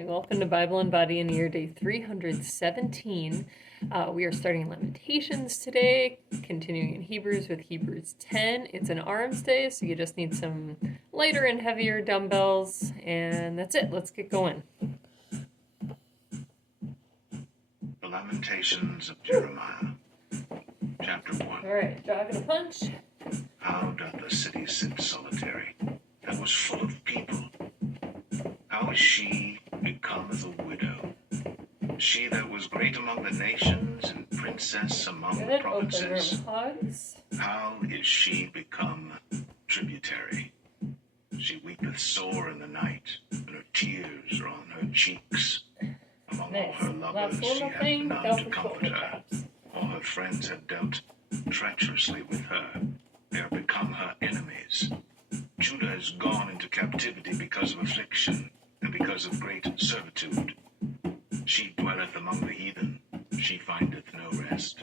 Welcome to Bible and Body in Year Day 317. We are starting Lamentations today, continuing in Hebrews with Hebrews 10. It's an arms day, so you just need some lighter and heavier dumbbells, and that's it. Let's get going. The Lamentations of Jeremiah, chapter 1. All right, jog and a punch. How doth the city sit solitary, that was full of people? How is she become as a widow? She that was great among the nations and princess among the provinces. How is she become tributary? She weepeth sore in the night, and her tears are on her cheeks. Among all her lovers she hath none to comfort her. All her friends have dealt treacherously with her. They are become her enemies. Judah is gone into captivity because of affliction, and because of great servitude. She dwelleth among the heathen, she findeth no rest.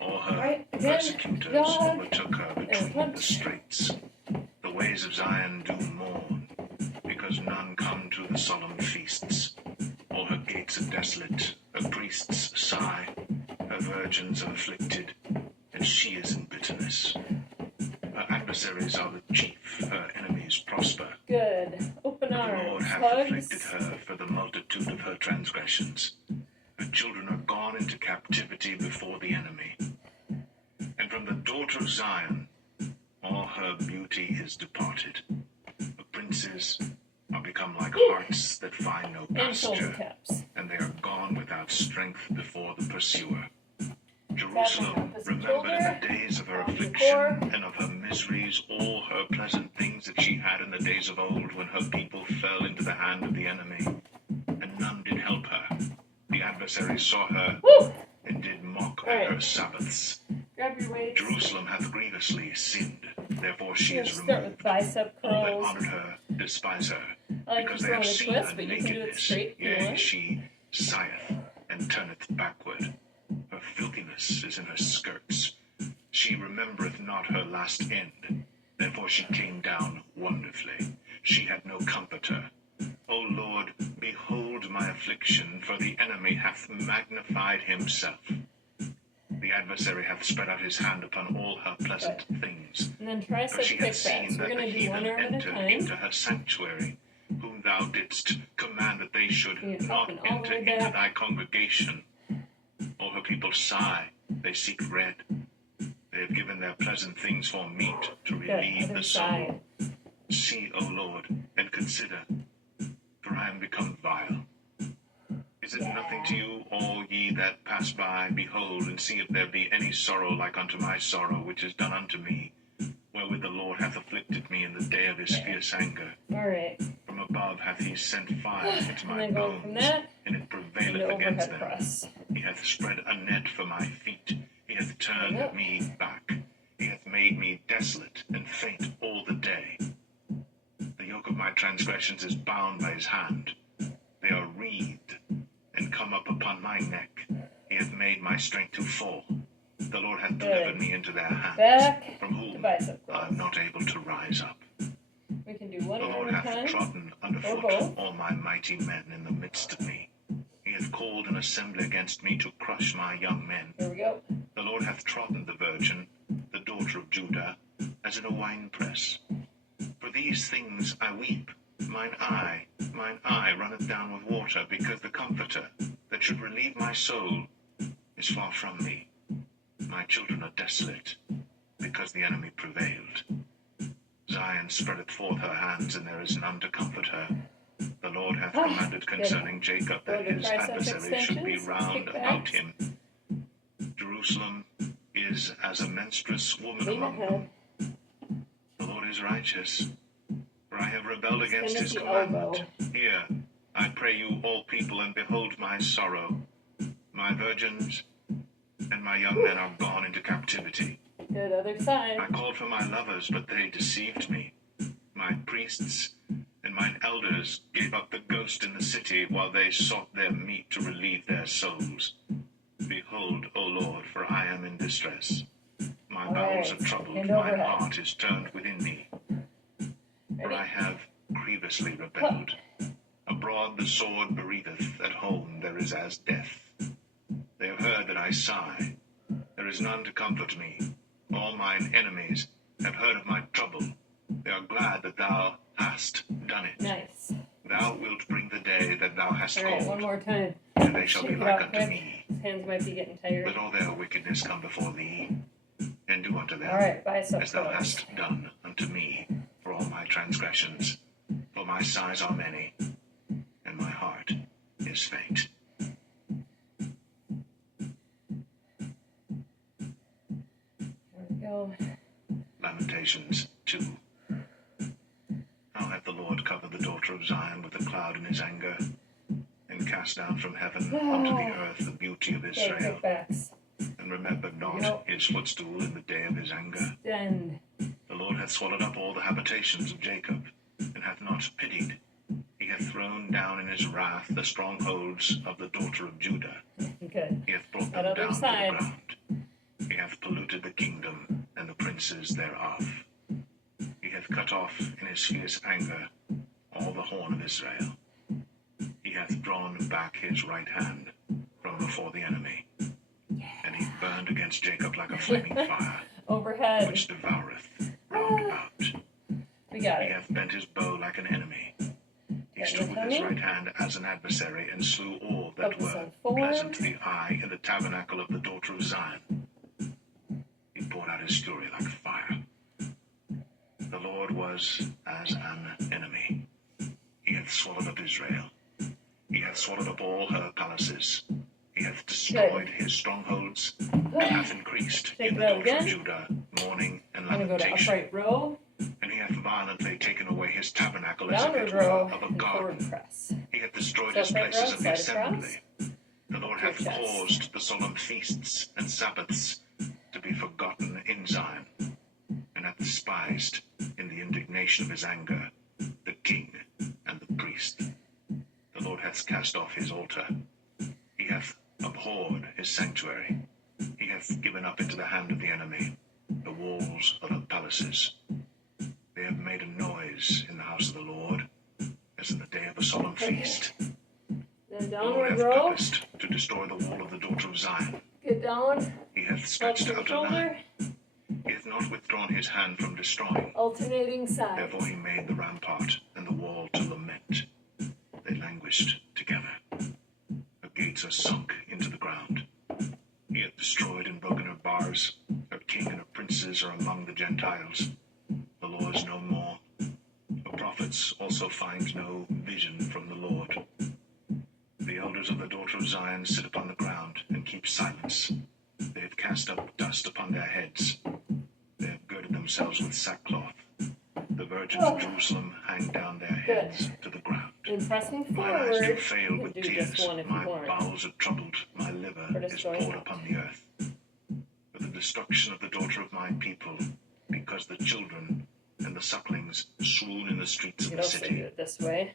All her persecutors overtook her between the straits. The ways of Zion do mourn, because none come to the solemn feasts. All her gates are desolate, her priests sigh, her virgins are afflicted, and she is in bitterness. Her adversaries are the chief, her enemies prosper. Good. Open arms. The Lord hath afflicted her for the multitude of her transgressions. Her children are gone into captivity before the enemy. And from the daughter of Zion, all her beauty is departed. The princes are become like harts that find no pasture, and they are gone without strength before the pursuer. Jerusalem remembered in the days of her affliction and of her miseries all her pleasant things that she had in the days of old, when her people fell into the hand of the enemy, and none did help her. The adversaries saw her and did mock at her Sabbaths. Jerusalem hath grievously sinned, therefore she is removed. All that honored her despise her, because they have seen her nakedness. Yea, she sigheth and turneth backward. Her filthiness is in her skirts. She remembereth not her last end. Therefore she came down wonderfully. She had no comforter. O Lord, behold my affliction, for the enemy hath magnified himself. The adversary hath spread out his hand upon all her pleasant things. And then tricep She hath kickbacks. seen We're that the going to do heathen one arm at a enter time. into her sanctuary, whom thou didst command that they should not enter into thy congregation. All her people sigh, they seek bread. They have given their pleasant things for meat to relieve the soul. See, O Lord, and consider, for I am become vile. Is it nothing to you, all ye that pass by? Behold, and see if there be any sorrow like unto my sorrow, which is done unto me, wherewith the Lord hath afflicted me in the day of his fierce anger. From above hath he sent fire into my bones, and it prevaileth against them. He hath spread a net for my feet. He hath turned me back. He hath made me desolate and faint all the day. The yoke of my transgressions is bound by his hand. They are wreathed and come up upon my neck. He hath made my strength to fall. The Lord hath delivered me into their hands, from whom I am not able to rise up. We can do one The Lord hath trodden underfoot all my mighty men in the midst of me. He hath called an assembly against me to crush my young men. Here we go. The Lord hath trodden the virgin, the daughter of Judah, as in a winepress. For these things I weep. Mine eye runneth down with water, because the Comforter that should relieve my soul is far from me. My children are desolate, because the enemy prevailed. Zion spreadeth forth her hands, and there is none to comfort her. The Lord hath commanded concerning Jacob that his adversaries should be round about him. Jerusalem is as a menstruous woman among them. The Lord is righteous, for I have rebelled against his commandment. Hear, I pray you, all people, and behold my sorrow. My virgins and my young men are gone into captivity. Good, other side. I called for my lovers, but they deceived me. My priests and mine elders gave up the ghost in the city, while they sought their meat to relieve their souls. Behold, O Lord, for I am in distress. My bowels are troubled, my heart is turned within me. For I have grievously rebelled. A abroad the sword bereaveth, at home there is as death. They have heard that I sigh, there is none to comfort me. All mine enemies have heard of my trouble. They are glad that thou hast done it. Nice. Thou wilt bring the day that thou hast All right, called, one more time. and they shall Shake be it like off unto quick. me. His hands might be getting tired. Let all their wickedness come before thee, and do unto them All right, bicep as thou curls. hast done unto me for all my transgressions. For my sighs are many, and my heart is faint. There we go. Lamentations 2. How hath the Lord covered the daughter of Zion with a cloud in his anger, and cast down from heaven unto the earth the beauty of Okay, Israel, kickbacks. and remembered not Yep. his footstool in the day of his anger. Extend. The Lord hath swallowed up all the habitations of Jacob, and hath not pitied. He hath thrown down in his wrath the strongholds of the daughter of Judah. Good. He hath brought That them other down side. to the ground. He hath polluted the kingdom and the princes thereof. He hath cut off in his fierce anger all the horn of Israel. He hath drawn back his right hand from before the enemy. And he burned against Jacob like a flaming fire, Overhead. which devoureth round about. We got He it. hath bent his bow like an enemy. He Got stood your with his tummy? right hand as an adversary, and slew all that Focus were on form. pleasant to the eye in the tabernacle of the daughter of Zion. He poured out his fury like fire. The Lord was as an enemy. He hath swallowed up Israel. He hath swallowed up all her palaces. He hath destroyed his strongholds, and hath increased Shake in it the out daughter of again. Judah mourning and I'm going to go to lamentation. upright row, And he hath violently taken away his tabernacle as if downward it were row, of a and forward garden. press. He hath destroyed So his upright places row, of the slide across. assembly. The Lord Your hath chest. caused the solemn feasts and Sabbaths to be forgotten in Zion, and hath despised in the indignation of his anger the king and the priest. The Lord hath cast off his altar. He hath abhorred his sanctuary. He hath given up into the hand of the enemy the walls of the palaces. They have made a noise in the house of the Lord, as in the day of a solemn feast. Then The Lord downward hath row, purposed to destroy the wall of the daughter of Zion. get down, He hath touch stretched the out a line. shoulder, He hath not withdrawn his hand from destroying. alternating sides. Therefore he made the rampart and the wall to lament. They languished together. Her gates are sunk into the ground. He hath destroyed and broken her bars. Her king and her princes are among the Gentiles. The law is no more. Her prophets also find no vision from the Lord. The elders of the daughter of Zion sit upon the ground and keep silence. They have cast up dust upon their heads. They have girded themselves with sackcloth. The virgins of Jerusalem hang down their heads to the ground. And pressing My eyes do forward, fail you with can do tears. this one if you My want. bowels are troubled. My liver For is destroying poured it. upon the earth. For the destruction of the daughter of my people, because the children and the sucklings swoon in the streets You of could the also do city. it this way.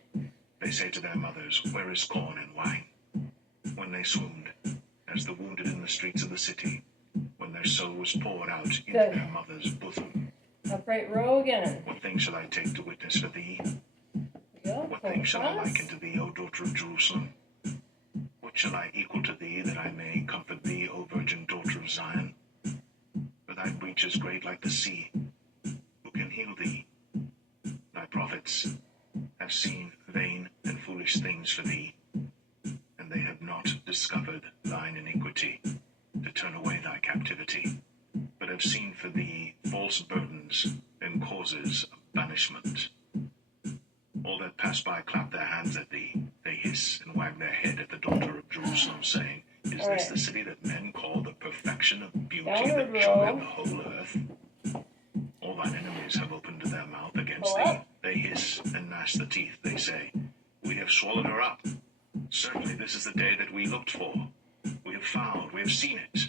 They say to their mothers, where is corn and wine? When they swooned, as the wounded in the streets of the city, when their soul was poured out into Good. their mother's bosom. Upright row again. What thing shall I take to witness for thee? There we go. What Pull thing shall I across. liken to thee, O daughter of Jerusalem? What shall I equal to thee, that I may comfort thee, O virgin daughter of Zion? For thy breach is great like the sea. Who can heal thee? Thy prophets have seen vain and foolish things for thee, and they have not discovered thine iniquity, to turn away thy captivity, but have seen for thee false burdens and causes of banishment. All that pass by clap their hands at thee. They hiss and wag their head at the daughter of Jerusalem, saying, Is All this right. the city that men call the perfection of beauty, Downward that joy row. of the whole earth? All thine enemies have opened their mouth against Pull thee. up. They hiss and gnash the teeth. They say, We have swallowed her up. Certainly this is the day that we looked for. We have found, we have seen it.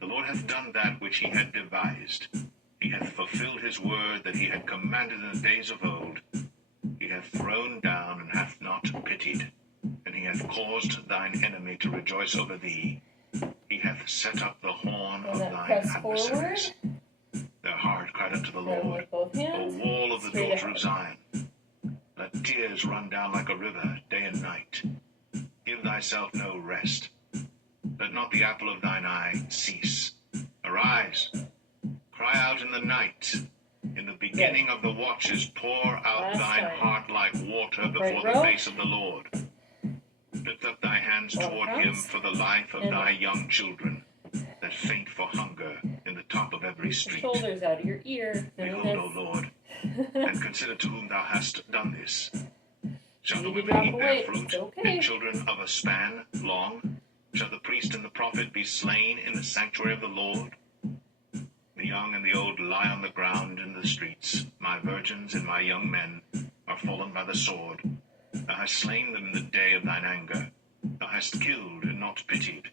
The Lord hath done that which he had devised. He hath fulfilled his word that he had commanded in the days of old. He hath thrown down and hath not pitied, and he hath caused thine enemy to rejoice over thee. He hath set up the horn of And then thine press adversaries. forward. Their heart cried unto the Grab Lord, with both O hands. wall of the Straight daughter ahead. of Zion. Let tears run down like a river, day and night. Give thyself no rest. Let not the apple of thine eye cease. Arise, cry out in the night. In the beginning of the watches, pour out thine heart like water before the face of the Lord. Lift up thy hands toward him for the life of thy young children, that faint for hunger in the top of every street. Shoulders out of your ear. Behold, O Lord, and consider to whom thou hast done this. Shall the You women drop eat away. their fruit, It's okay. and children of a span long? Shall the priest and the prophet be slain in the sanctuary of the Lord? The young and the old lie on the ground in the streets. My virgins and my young men are fallen by the sword. Thou hast slain them in the day of thine anger. Thou hast killed and not pitied.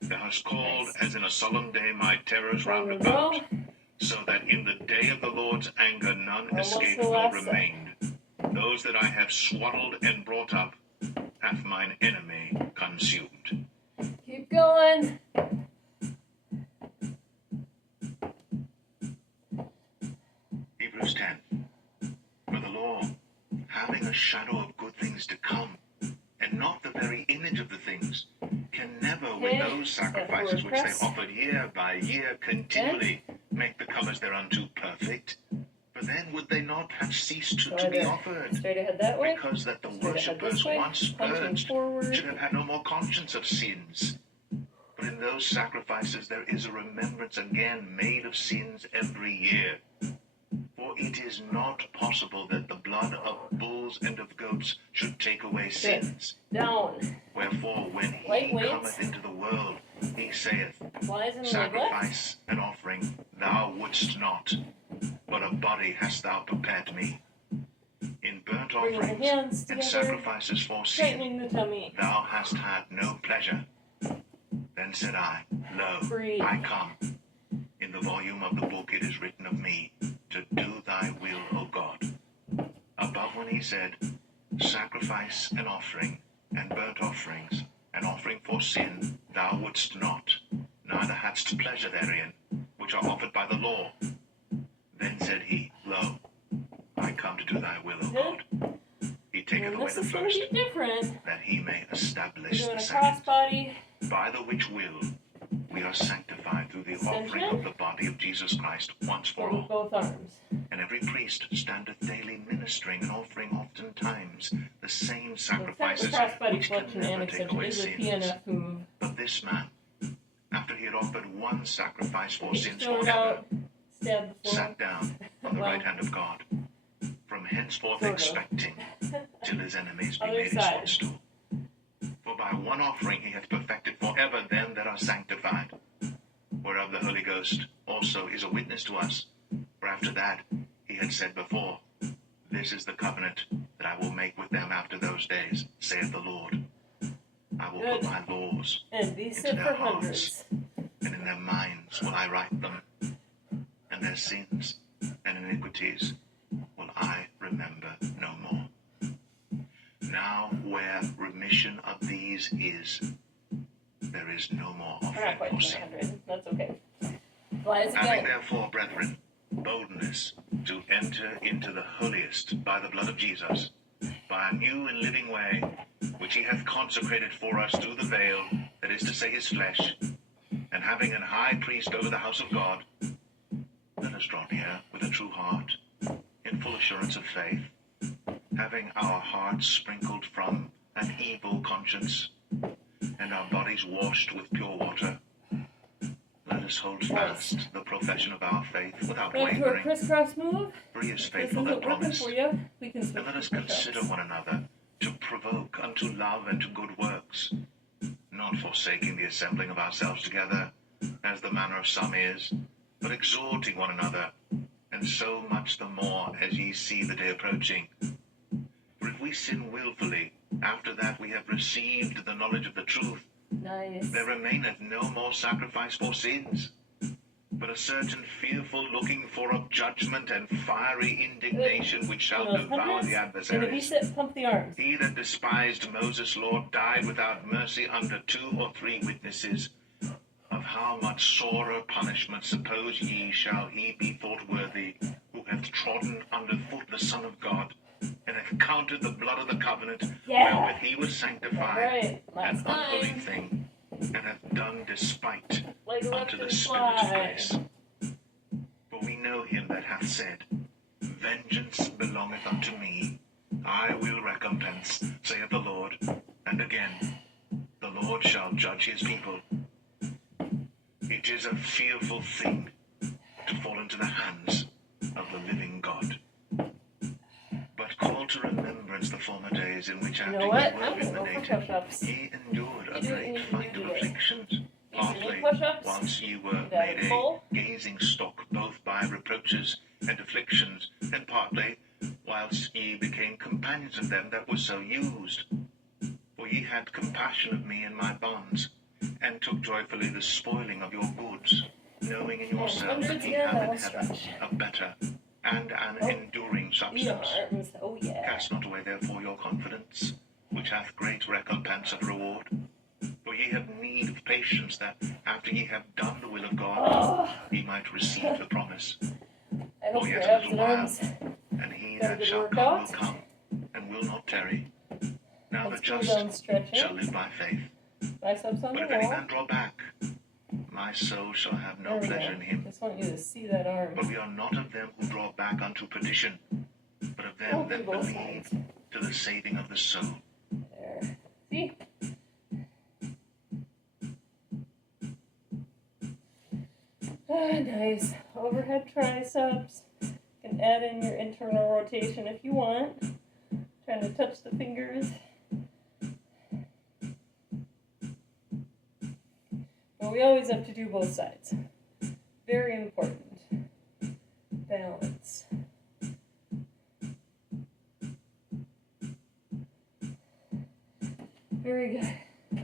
Thou hast called as in a solemn day my terrors round about, so that in the day of the Lord's anger none escaped nor remained. Those that I have swaddled and brought up hath mine enemy consumed. Keep going. Hebrews 10. For the law, having a shadow of good things to come, and not the very image of the things, can never, with those sacrifices which they offered year by year continually, make the comers thereunto perfect. For then would they not have ceased to be offered, Straight ahead that way. because that the Straight ahead worshippers this way. once Punching purged forward. should have had no more conscience of sins. But in those sacrifices there is a remembrance again made of sins every year. For it is not possible that the blood of bulls and of goats should take away sins. Down. Wherefore, when he Lightweight. cometh into the world, he saith, Flies in the leg left. Sacrifice and offering thou wouldst not, but a body hast thou prepared me. In burnt Bringing the offerings hands and together. sacrifices for sin Straightening the tummy. thou hast had no pleasure. Then said I, Lo, Breathe. I come. In the volume of the book it is written of me, to do thy will, O God. Above when he said, Sacrifice and offering, and burnt offerings, and offering for sin, thou wouldst not, neither hadst pleasure therein, which are offered by the law. Then said he, Lo, I come to do thy will, O God. He taketh away This the is going to first, be different. that he may We're establish doing the a second. crossbody. By the which will we are sanctified through the offering of the body of Jesus Christ once for With all. both arms. And every priest standeth daily ministering and offering oftentimes the same It's kind of a sacrifices crossbody which can flexion never and take extension. away It is a sins. PNF move. But this man, after he had offered one sacrifice for sins Throw it forever, out. Stab the floor. sat down on the Well, right hand of God, from henceforth sort of. expecting till his enemies be Other made his side. footstool. For by one offering he hath perfected forever them that are sanctified, whereof the Holy Ghost also is a witness to us. For after that he had said before, This is the covenant that I will make with them after those days, saith the Lord. I will Good. put my laws And these into sit their for hearts, hundreds. and in their minds will I write them, and their sins and iniquities will I remember no more. Now where remission of these is, there is no more We're not offering quite for to sin. 100. That's okay. Flies Having again. therefore, brethren, boldness to enter into the holiest by the blood of Jesus, by a new and living way, which he hath consecrated for us through the veil, that is to say, his flesh, and having an high priest over the house of God, let us draw near with a true heart, in full assurance of faith, having our hearts sprinkled from an evil conscience, and our bodies washed with pure water. Let us hold fast the profession of our faith without Back to our wavering, crisscross move. for he is This faithful isn't that working promised. for you. We can switch And let us to push-ups. consider one another to provoke unto love and to good works, not forsaking the assembling of ourselves together, as the manner of some is, but exhorting one another, and so much the more as ye see the day approaching. For if we sin wilfully, after that we have received the knowledge of the truth, Nice. there remaineth no more sacrifice for sins, but a certain fearful looking for of judgment and fiery indignation which shall Those devour hundreds. the And if you adversaries. sit, pump the arms. He that despised Moses' law died without mercy under 2 or 3 witnesses. Of how much sorer punishment suppose ye shall he be thought worthy, who hath trodden under foot the Son of God, and hath counted the blood of the covenant Yeah. wherewith he was sanctified Right. an Last unholy time. thing, and hath done despite Like a unto the Lipton Spirit of fly. grace. For we know him that hath said, Vengeance belongeth unto me, I will recompense, saith the Lord. And again, the Lord shall judge his people. It is a fearful thing to fall into the hands of the living God. But call to remembrance the former days in which You after know ye what? were I'm with gonna the go for native, push-ups. ye endured a You do what you great need to fight do of today. afflictions, You see partly me push-ups? whilst ye were You got made it a full? gazing stock both by reproaches and afflictions, and partly whilst ye became companions of them that were so used. For ye had compassion of me in my bonds, and took joyfully the spoiling of your goods, knowing in yourselves that ye have in heaven a better and an enduring substance. Arms. Oh yeah. Cast not away therefore your confidence, which hath great recompense and reward. For ye have need of patience, that after ye have done the will of God, ye might receive the promise. I hope For your yet a abs little and while, arms and he got a that good shall workout. come, and will not tarry. Now the Let's cool just down stretching. shall live by faith. Biceps on But the if any wall. man draw back, my soul shall have no There we pleasure go. in him. Just want you to see that arm. But we are not of them who draw back unto perdition, but of Oh, them that both believe sides. to the saving of the soul. There. See? Ah, nice. Overhead triceps. You can add in your internal rotation if you want. Trying to touch the fingers. But we always have to do both sides. Very important. Balance. Very good.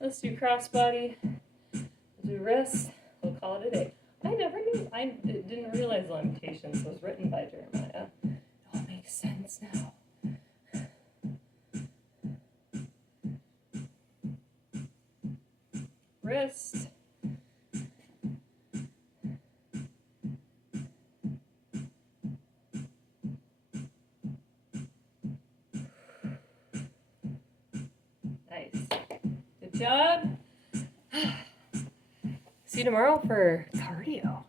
Let's do crossbody. We'll do wrist. We'll call it a day. I never knew. I didn't realize Lamentations was written by Jeremiah. It all makes sense now. Wrist. Nice. Good job. See you tomorrow for cardio.